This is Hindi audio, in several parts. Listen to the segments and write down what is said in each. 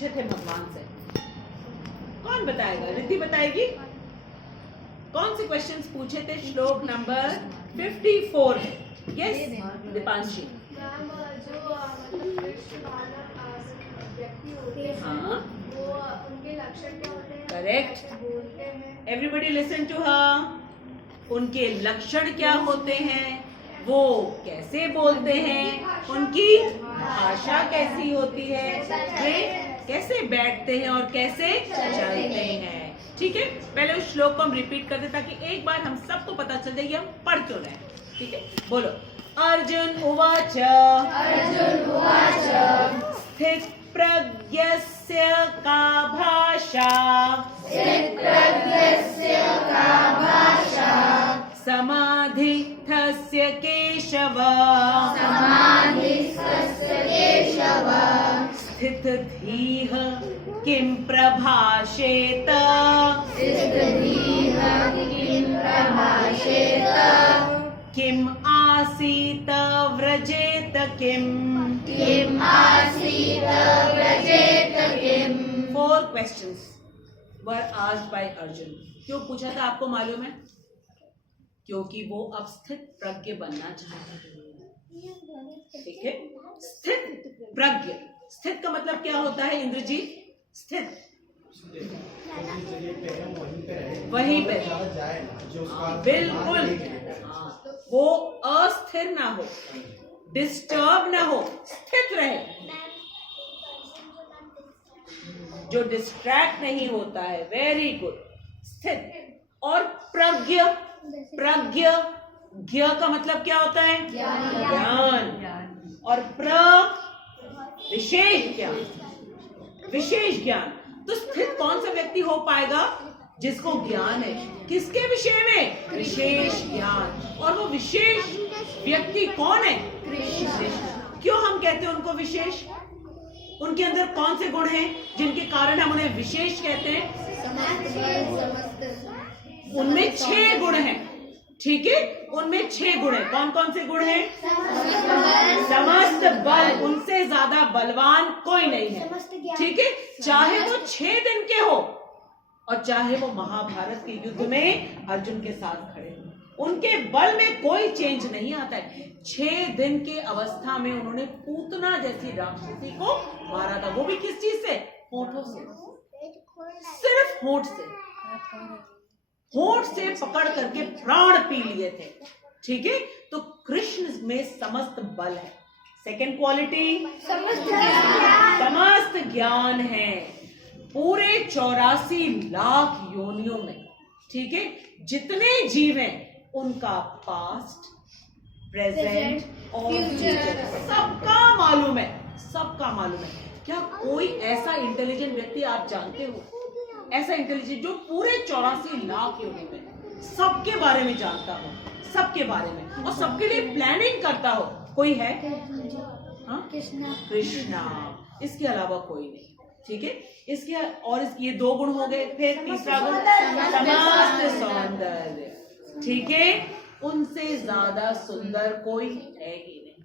पूछे थे भगवान से? कौन बताएगा? रिद्धि बताएगी। कौन से क्वेश्चंस पूछे थे श्लोक नंबर 54 में? यस दीपांशी। जो मतलब कृष्ण व्यक्ति होते हैं, हाँ, वो उनके लक्षण क्या होते हैं? करेक्ट। कैसे बोलते हैं? Everybody listen to her. उनके लक्षण क्या होते हैं, वो कैसे बोलते हैं, उनकी भाषा कैसी होती है, वे कैसे बैठते हैं और कैसे चलते हैं। ठीक है, पहले उस श्लोक को हम रिपीट कर दें ताकि एक बार हम सबको पता चल जाए कि हम पढ़ क्यों रहे हैं। ठीक है, बोलो। अर्जुन उवाच स्थित प्रज्ञस्य का भाषा समाधिस्थस्य केशव स्थितधीः किं प्रभाषेत किम् आसीत व्रजेत किम्। 4 questions were asked by Arjun। क्यों पूछा था आपको मालूम है? क्योंकि वो अब स्थित प्रज्ञ बनना चाहता है। ठीक है, स्थित प्रज्ञ। स्थित का मतलब क्या होता है इंद्रजीत? स्थित वहीं पे, बिल्कुल। वो अस्थिर ना हो, डिस्टर्ब ना हो, स्थित रहे, जो डिस्ट्रैक्ट नहीं होता है। वेरी गुड, स्थित। और प्रज्ञ, प्रज्ञ ज्ञ का मतलब क्या होता है? ज्ञान। और विशेष ज्ञान, विशेष ज्ञान। तो स्थित कौन सा व्यक्ति हो पाएगा? जिसको ज्ञान है। किसके विषय में? विशेष ज्ञान। और वो विशेष व्यक्ति कौन है? कृष्ण। क्यों हम कहते हैं उनको विशेष? उनके अंदर कौन से गुण हैं जिनके कारण हम उन्हें विशेष कहते हैं? उनमें 6 गुण हैं। ठीक है, उनमें 6 गुण हैं। कौन कौन से गुण हैं? समस्त बल, उनसे ज्यादा बलवान कोई नहीं है। ठीक है, चाहे वो 6 दिन के हो और चाहे वो महाभारत के युद्ध में अर्जुन के साथ खड़े हो, उनके बल में कोई चेंज नहीं आता है। 6 दिन के अवस्था में उन्होंने पूतना जैसी राक्षसी को मारा था। वो भी किस चीज से? होठों से, सिर्फ होठ से, होठ से पकड़ करके प्राण पी लिए थे। ठीक है, तो कृष्ण में समस्त बल है। सेकेंड क्वालिटी समस्त ज्ञान है। पूरे 84 लाख योनियों में, ठीक है, जितने जीव हैं उनका पास्ट, प्रेजेंट और फ्यूचर सबका मालूम है, सबका मालूम है। क्या कोई ऐसा इंटेलिजेंट व्यक्ति आप जानते हो? ऐसा इंटेलिजेंट जो पूरे 84 लाख योनि में सबके बारे में जानता हो, सबके बारे में, और सबके लिए प्लानिंग करता हो? कोई है? हाँ, कृष्णा। इसके अलावा कोई नहीं। ठीक है, इसके और ये 2 गुण हो गए। फिर तीसरा गुण समस्त सौंदर्य। ठीक है, उनसे ज्यादा सुंदर कोई है ही नहीं।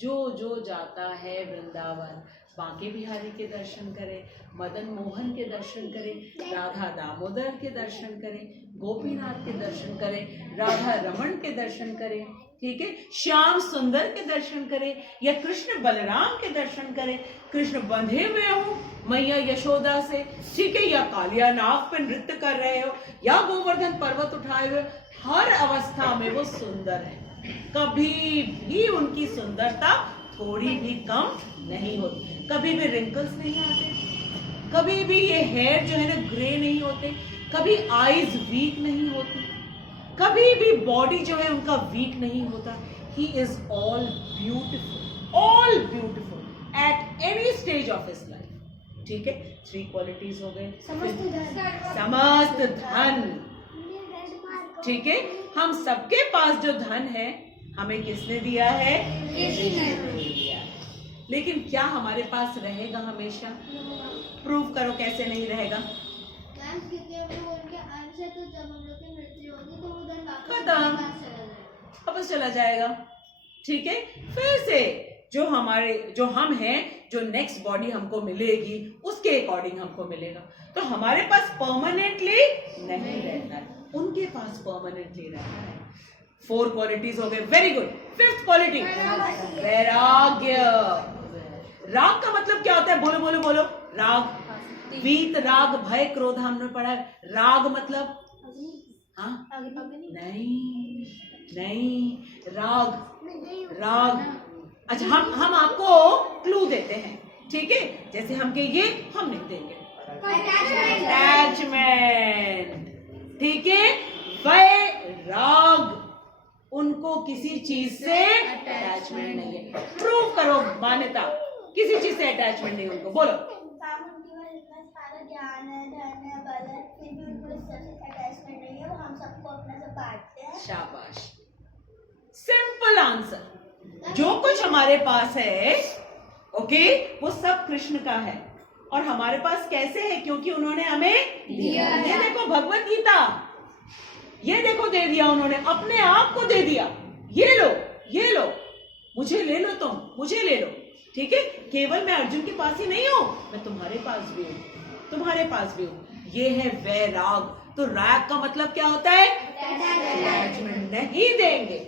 जो जाता है वृंदावन, बांके बिहारी के दर्शन करे, मदन मोहन के दर्शन करे, राधा दामोदर के दर्शन करे, गोपीनाथ के दर्शन करे, राधा रमन के दर्शन करे, ठीक है, श्याम सुंदर के दर्शन करे, या कृष्ण बलराम के दर्शन करे, कृष्ण बंधे हुए हो मैया यशोदा से, ठीक है, या कालिया नाग पे नृत्य कर रहे हो, या गोवर्धन पर्वत उठाए हुए, हर अवस्था में वो सुंदर है। कभी भी उनकी सुंदरता थोड़ी भी कम नहीं होती। कभी भी रिंकल्स नहीं आते, कभी भी ये हेयर जो है ना ग्रे नहीं होते, कभी आईज वीक नहीं होती, कभी भी बॉडी जो है उनका वीक नहीं होता। He is all beautiful at any stage of his life. ठीक है, 3 क्वालिटीज हो गए। समस्त धन, ठीक है, हम सबके पास जो धन है हमें किसने दिया है? कृष्ण ने दिया है। लेकिन क्या हमारे पास रहेगा हमेशा? प्रूव करो कैसे नहीं रहेगा। खत्म, वापस चला जाएगा। ठीक है, फिर से जो हम हैं, जो नेक्स्ट बॉडी हमको मिलेगी उसके अकॉर्डिंग हमको मिलेगा। तो हमारे पास परमानेंटली नहीं रहता है, उनके पास परमानेंटली रहता है। 4 क्वालिटीज हो गए, वेरी गुड। 5th क्वालिटी वैराग्य। राग का मतलब क्या होता है? बोलो बोलो बोलो। राग, वीत राग भय क्रोध हमने पढ़ा है। राग मतलब हाँ नहीं नहीं, राग। अच्छा, हम आपको क्लू देते हैं, ठीक है? जैसे हम कहेंगे, हम नहीं देंगे। अटैचमेंट, ठीक है? वैराग, उनको किसी चीज से अटैचमेंट नहीं है। प्रूव करो मान्यता, किसी चीज से अटैचमेंट नहीं उनको। बोलो। ज्ञान है, धन है, बल है, फिर भी उनको इस तरह से अटैचमेंट नहीं है, वो हम सबको अपने से बांटते हैं। शाबाश, सिंपल आंसर। जो कुछ हमारे पास है, ओके, वो सब कृष्ण का है। और हमारे पास कैसे है? क्योंकि उन्होंने हमें दिया। ये देखो भगवत गीता, ये देखो दे दिया उन्होंने, अपने आप को दे दिया। ये लो, मुझे ले लो, तुम मुझे ले लो, ठीक है? केवल मैं अर्जुन के पास ही नहीं हूं, मैं तुम्हारे पास भी हूं, तुम्हारे पास भी हूं। ये है वैराग। तो राग का मतलब क्या होता है? अटैचमेंट नहीं देंगे,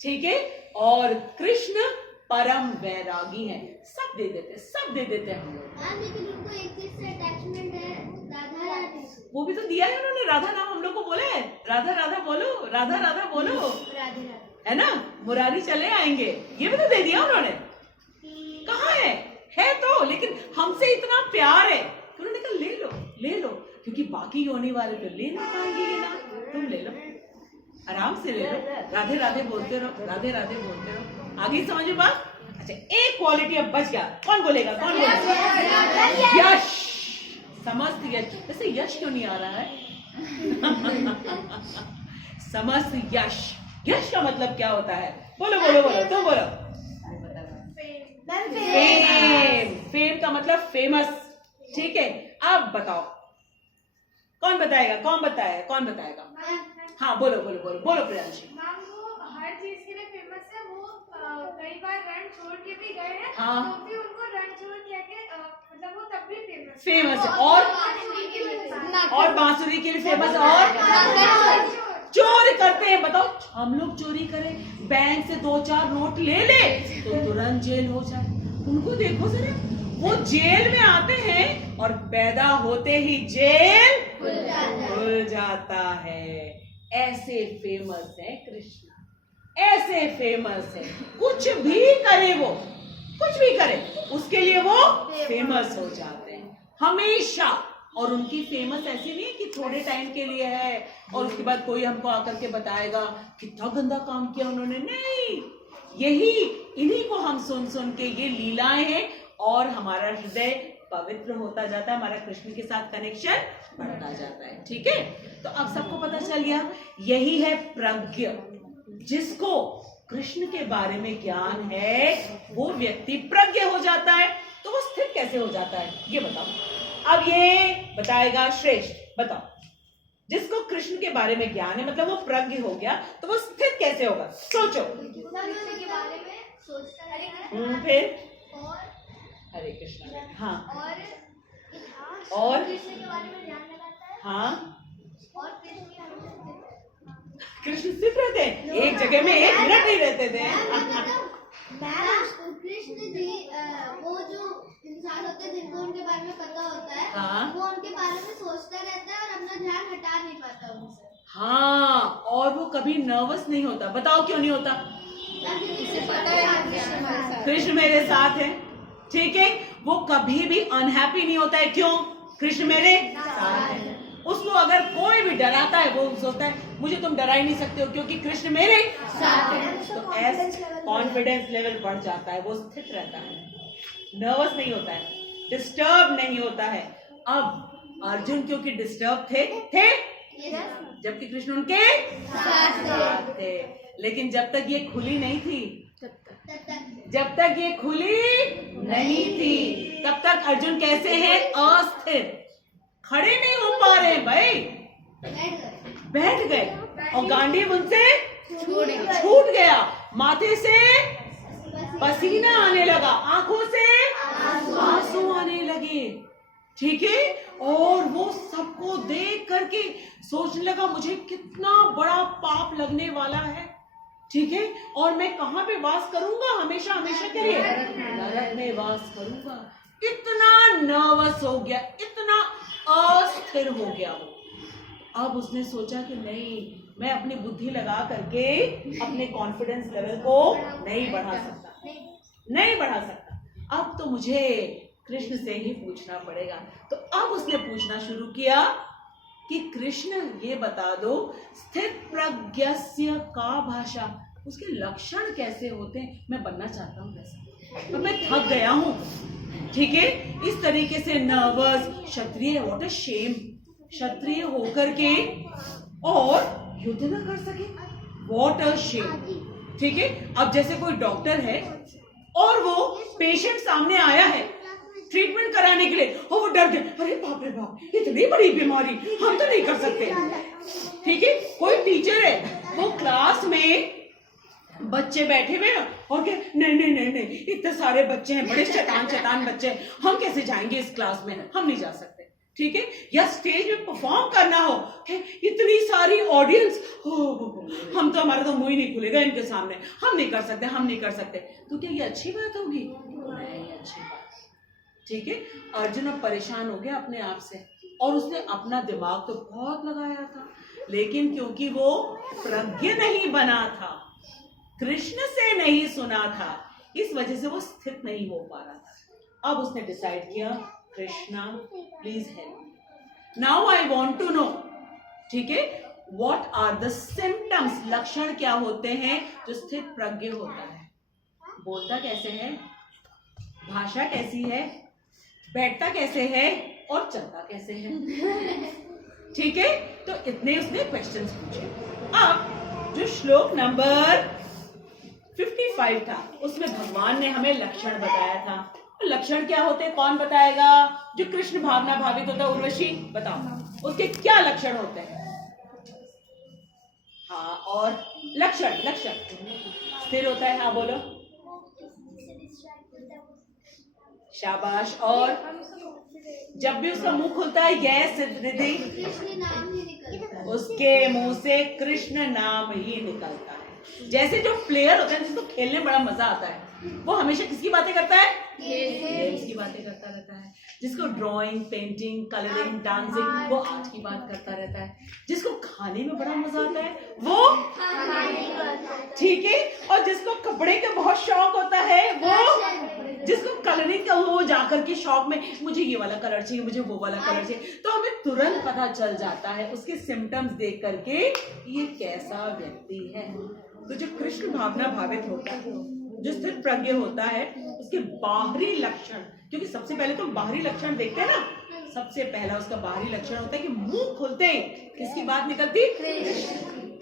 ठीक है? और कृष्ण परम वैरागी हैं, सब दे देते हैं हम लोग। लेकिन उनको एक चीज से अटैचमेंट है, राधा रानी। वो भी तो दिया है उन्होंने, राधा नाम हम लोग को बोला है। राधा राधा बोलो, राधा राधा बोलो, राधे है ना? मुरारी चले आएंगे, ये भी तो दे दिया उन्होंने। कहाँ है तो, लेकिन हमसे इतना प्यार है, उन्होंने कहा ले लो, क्योंकि बाकी होने वाले तो ले ना पाएंगे ये ना, तुम ले लो, आराम से ले लो। राधे राधे बोलते रहो, राधे राधे बोलते रहो। आगे समझ में बात? अच्छा, एक क्वालिटी अब बच गया। कौन बोलेगा? यश, समस्त यश। वैसे यश क्यों नहीं आ रहा है? समस्त यश। यश का मतलब क्या होता है? बोलो तुम बोलो। फेम का मतलब फेमस, ठीक है? अब बताओ, कौन बताएगा? हाँ, बोलो प्रियांशी। मैम, वो हर चीज के लिए फेमस है। वो कई बार रण छोड़ के भी गए हैं, हाँ। तो भी उनको रण छोड़ के मतलब वो तब भी फेमस है। और बांसुरी के लिए फेमस। और चोर करते हैं, बताओ, हम लोग चोरी करें, बैंक से 2-4 नोट ले तो तुरंत जेल हो जाए। उनको देखो जरा, वो जेल में आते हैं और पैदा होते ही जेल खुल जाता है। ऐसे फेमस है कृष्ण, ऐसे फेमस है। कुछ भी करे उसके लिए वो फेमस हो जाते हैं हमेशा। और उनकी फेमस ऐसी नहीं है कि थोड़े टाइम के लिए है और उसके बाद कोई हमको आकर के बताएगा कितना गंदा काम किया उन्होंने। नहीं, इन्हीं को हम सुन के, ये लीलाएं हैं और हमारा हृदय पवित्र होता जाता है, हमारा कृष्ण के साथ कनेक्शन बढ़ता जाता है, ठीक है? तो अब सबको पता चल गया, यही है प्रज्ञ। जिसको कृष्ण के बारे में ज्ञान है वो व्यक्ति प्रज्ञ हो जाता है। तो वो स्थिर कैसे हो जाता है ये बताओ। अब ये बताएगा श्रेष्ठ, बताओ। जिसको कृष्ण के बारे में ज्ञान है, मतलब वो प्रज्ञ हो गया, तो वो स्थिर कैसे होगा? सोचो। कृष्ण के बारे में सोचता है, फिर और हरे कृष्ण, हाँ, और कृष्ण के बारे में ध्यान लगाता है, हाँ, और कृष्ण की हमेशा कृष्ण स्थित रहते हैं, एक जगह में 1 मिनट नहीं रहते थे। कृष्ण जी वो जो इंसान होते हैं जिनको उनके बारे में पता होता है, हाँ। वो उनके बारे में सोचता रहता है और अपना ध्यान हटा नहीं पाता उनसे। हाँ, और वो कभी नर्वस नहीं होता। बताओ क्यों नहीं होता? कृष्ण मेरे साथ है, ठीक है? वो कभी भी अनहैप्पी नहीं होता है। क्यों? कृष्ण मेरे साथ है। उसको अगर कोई भी डराता है, वो सोचता है मुझे तुम डरा ही नहीं सकते हो क्योंकि कृष्ण मेरे साथ है। तो ऐसा कॉन्फिडेंस लेवल बढ़ जाता है, वो स्थित रहता है, नर्वस नहीं होता है, डिस्टर्ब नहीं होता है। अब अर्जुन क्योंकि डिस्टर्ब थे जबकि कृष्ण उनके साथ थे, लेकिन जब तक ये खुली नहीं थी, जब तक ये खुली नहीं थी, तब तक अर्जुन कैसे हैं? अस्थिर, खड़े नहीं हो पा रहे भाई, बैठ गए और गांडीव उनसे छूट गया, माथे से पसीना आने लगा, आंखों से आंसू आने लगे, ठीक है। और वो सबको देख करके सोचने लगा मुझे कितना बड़ा पाप लगने वाला है, ठीक है, और मैं कहाँ पे वास करूंगा हमेशा हमेशा के लिए, नरक में वास करूंगा। इतना नर्वस हो गया, इतना अस्थिर हो गया वो। अब उसने सोचा कि नहीं, मैं अपनी बुद्धि लगा करके अपने कॉन्फिडेंस लेवल को नहीं बढ़ा सकता। अब तो मुझे कृष्ण से ही पूछना पड़ेगा। तो अब उसने पूछना शुरू किया कि कृष्ण ये बता दो, स्थित प्रज्ञस्य का भाषा, उसके लक्षण कैसे होते हैं, मैं बनना चाहता हूँ वैसा, तो मैं थक गया हूँ, ठीक है। इस तरीके से nervous Kshatriya, what a shame, Kshatriya होकर के और युद्ध न कर सके, व्हाट अ शेम, ठीक है। अब जैसे कोई डॉक्टर है और वो पेशेंट सामने आया है ट्रीटमेंट कराने के लिए, और वो डर गए, अरे बाप रे बाप, इतनी बड़ी बीमारी हम तो नहीं कर सकते, ठीक है। कोई टीचर है, वो क्लास में बच्चे बैठे हुए हैं और क्या, नहीं, इतने सारे बच्चे हैं, बड़े शैतान बच्चे हैं, हम कैसे जाएंगे इस क्लास में, हम नहीं जा सकते, ठीक है। या स्टेज में परफॉर्म करना हो, इतनी सारी ऑडियंस, हम तो, हमारा तो मुंह ही नहीं खुलेगा इनके सामने, हम नहीं कर सकते। तो क्या ये अच्छी बात होगी? नहीं, अच्छी बात, ठीक है। अर्जुन अब परेशान हो गया अपने आप से, और उसने अपना दिमाग तो बहुत लगाया था, लेकिन क्योंकि वो प्रज्ञ नहीं बना था, कृष्ण से नहीं सुना था, इस वजह से वो स्थित नहीं हो पा रहा था। अब उसने डिसाइड किया, Krishna please help, now I want to know, ठीक है, व्हाट आर द सिम्टम्स, लक्षण क्या होते हैं जो स्थित प्रज्ञ होता है, बोलता कैसे है, भाषा कैसी है, बैठता कैसे है और चलता कैसे है, ठीक है। तो इतने उसने क्वेश्चंस पूछे। अब जो श्लोक नंबर 55 था, उसमें भगवान ने हमें लक्षण बताया था। लक्षण क्या होते हैं, कौन बताएगा? जो कृष्ण भावना भावित होता है, उर्वशी बताओ उसके क्या लक्षण होते हैं। हाँ, और लक्षण स्थिर होता है, हाँ बोलो, शाबाश। और जब भी उसका मुंह खुलता है, यस रिद्धि, उसके मुंह से कृष्ण नाम ही निकलता है। जैसे जो प्लेयर होता है, जिसको खेलने में बड़ा मजा आता है, वो हमेशा किसकी बातें करता है? गेम्स की बातें करता रहता है। जिसको ड्राइंग, पेंटिंग, कलरिंग, डांसिंग, वो आर्ट की बात करता रहता है। जिसको खाने में बड़ा मजा आता है, वो, ठीक है। और जिसको कपड़े का बहुत शौक होता है, वो, जिसको कलरिंग का, वो जाकर के शौक में, मुझे ये वाला कलर चाहिए, मुझे वो वाला कलर चाहिए, तो हमें तुरंत पता चल जाता है उसके सिम्टम्स देख करके ये कैसा व्यक्ति है। तो जो कृष्ण भावना भावित होता है, जो स्थित प्रज्ञ होता है, उसके बाहरी लक्षण, क्योंकि सबसे पहले तो बाहरी लक्षण देखते हैं ना, सबसे पहला उसका बाहरी लक्षण होता है कि मुंह खुलते ही किसकी बात निकलती?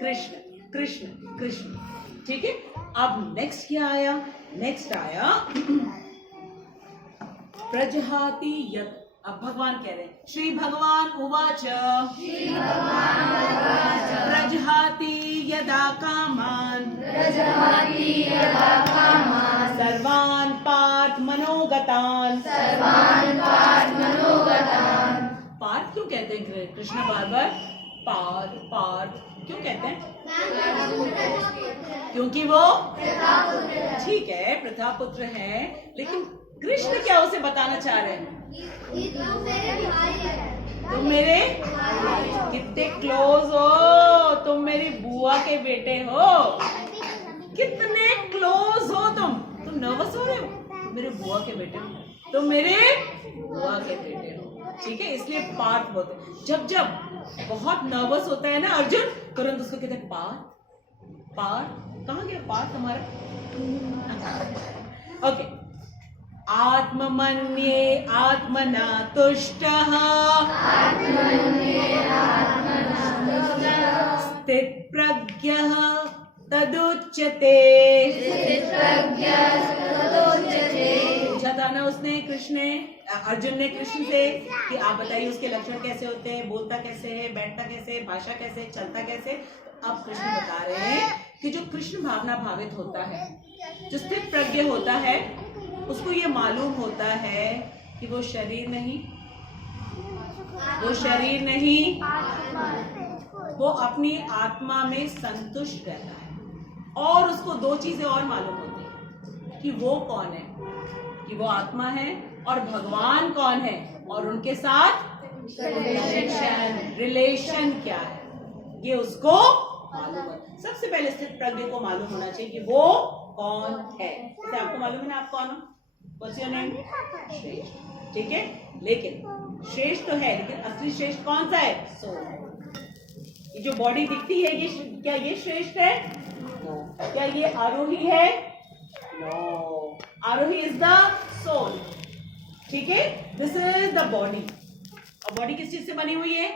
कृष्ण कृष्ण कृष्ण, ठीक है। अब नेक्स्ट क्या आया? नेक्स्ट आया प्रजहाति यत्। अब भगवान कह रहे हैं, श्री भगवान उवाच, प्रजहाति यदा कामान, सर्वान् पार्थ मनोगतान्। पार्थ क्यों कहते हैं कृष्ण बार बार? पार्थ क्यों कहते हैं? क्योंकि वो, ठीक है, प्रथापुत्र है, लेकिन कृष्ण क्या उसे बताना चाह रहे हैं? तुम मेरे कितने क्लोज हो, तुम मेरी बुआ के बेटे हो, कितने क्लोज हो तुम नर्वस हो रहे हो? मेरे बुआ के बेटे हो, तुम मेरे बुआ के बेटे हो, ठीक है। इसलिए पार्थ बोलते। जब जब बहुत नर्वस होता है ना अर्जुन, तुरंत उसको कहते हैं पार्थ। कहाँ गया पार्थ हमारा? ओके। आत्ममन्ये आत्मना तुष्टः, स्थित प्रज्ञः तदुच्यते। पूछा था ना उसने, अर्जुन ने कृष्ण से कि आप बताइए उसके लक्षण कैसे होते हैं, बोलता कैसे है, बैठता कैसे है, भाषा कैसे, चलता कैसे। तो अब कृष्ण बता रहे हैं कि जो कृष्ण भावना भावित होता है, जो स्थित प्रज्ञ होता है, उसको ये मालूम होता है कि वो शरीर नहीं, वो अपनी आत्मा में संतुष्ट रहता है। और उसको दो चीजें और मालूम होती है कि वो कौन है, कि वो आत्मा है, और भगवान कौन है, और उनके साथ रिलेशन क्या है, ये उसको मालूम है। सबसे पहले स्थित प्रज्ञ को मालूम होना चाहिए कि वो कौन है। जैसे आपको मालूम है ना आप कौन हो, What's your name? श्रेष्ठ, ठीक है। लेकिन श्रेष्ठ तो है, लेकिन असली श्रेष्ठ कौन सा है? सोल। ये जो बॉडी दिखती है, ये क्या ये श्रेष्ठ है? नो। क्या ये आरोही है? No. Aarohi is the soul, ठीक है। This is the body. और बॉडी किस चीज से बनी हुई है?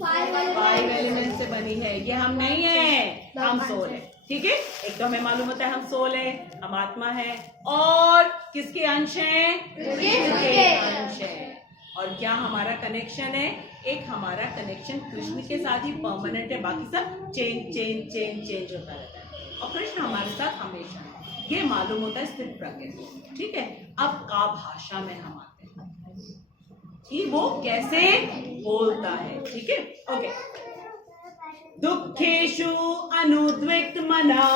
5 एलिमेंट से बनी है। ये हम नहीं है, हम सोल है, ठीक है। एक तो हमें मालूम होता है हम सोल है, हम आत्मा है, और किसके अंश हैं? कृष्ण के अंश है। और क्या हमारा कनेक्शन है? एक हमारा कनेक्शन कृष्ण के साथ ही परमानेंट है, बाकी सब चेंज होता रहता है, और कृष्ण हमारे साथ हमेशा है। ये मालूम होता है स्थित प्रज्ञ, ठीक है। अब का भाषा में हम आते हैं कि वो कैसे बोलता है, ठीक है। ओके। दुखेषु अनुद्विग्न मना